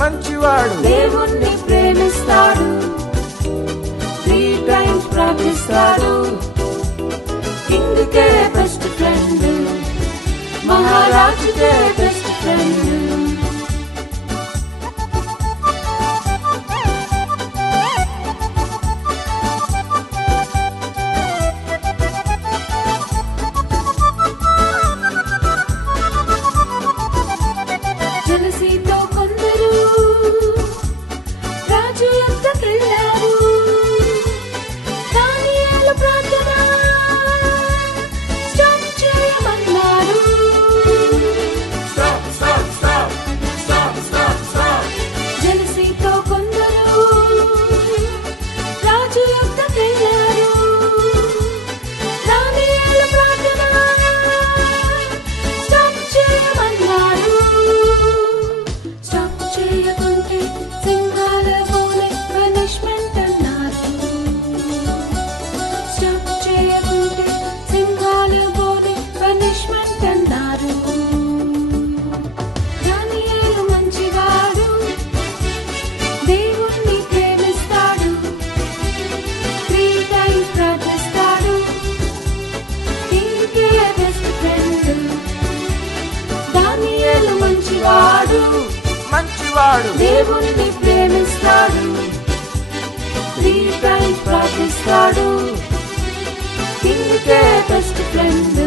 మంచివాడు దేవుణ్ణి ప్రేమిస్తాడు 3 times ప్రార్థిస్తాడు కింగ్కే బెస్ట్ ఫ్రెండ్ మహారాజుకే బెస్ట్ ఫ్రెండ్ జలసీతో కొందరు రాజు యొద్దకెళ్ళారు దానియేలు ప్రార్థన స్టాప్ చేయమన్నాడు జలసీతో కొందరు రాజు యొద్దకెళ్ళారు దానియేలు ప్రార్థన స్టాప్ చేయమన్నాడు స్టాప్ చేయకుంటే సింహాల పోలే పనిష్మెంట్ అన్నారు స్టాప్ చేయకుంటే సింహాల పోలే పనిష్మెంట్ అన్నారు దానియేలు మంచివాడు దేవుణ్ణి ప్రేమిస్తాడు 3 times ప్రార్థిస్తాడు కింగ్కే బెస్ట్ ఫ్రెండ్ దానియేలు మంచివాడు దేవుణ్ణి ప్రేమిస్తాడు 3 times ప్రార్థిస్తాడు కింగ్కే బెస్ట్ ఫ్రెండ్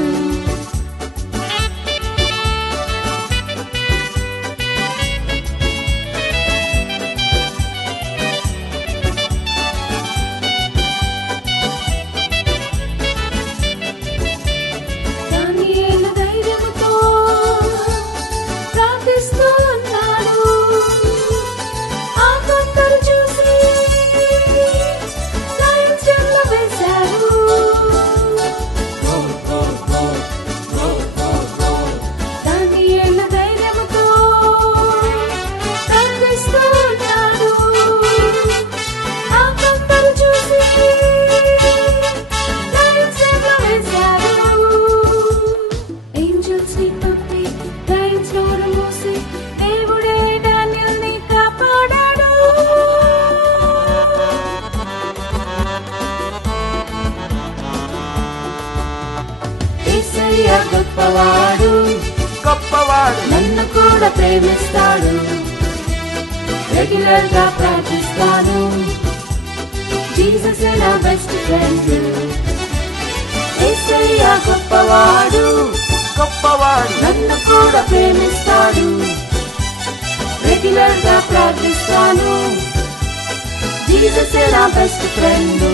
దానియేలు ధైర్యముతో ప్రార్థిస్తూ ఉన్నాడు ఆ కొందరు చూసి లయన్స్ డెన్లో వేశారు దానియేలు ధైర్యముతో ప్రార్థిస్తూ ఉన్నాడు ఆ కొందరు చూసి లయన్స్ డెన్లో వేశారు ఏంజల్స్ ని పంపి లయన్స్ నోరు మూసి దేవుడే డానియల్ని కాపాడాడు యేసయ్య గొప్పవాడు నన్ను కూడా ప్రేమిస్తాడు రెగ్యులర్ గా ప్రార్థిస్తాను జీసస్ నా బెస్ట్ ఫ్రెండ్ యేసయ్య గొప్పవాడు నన్ను కూడా ప్రేమిస్తాడు రెగ్యులర్ గా ప్రార్థిస్తాను జీసస్ నా బెస్ట్ ఫ్రెండ్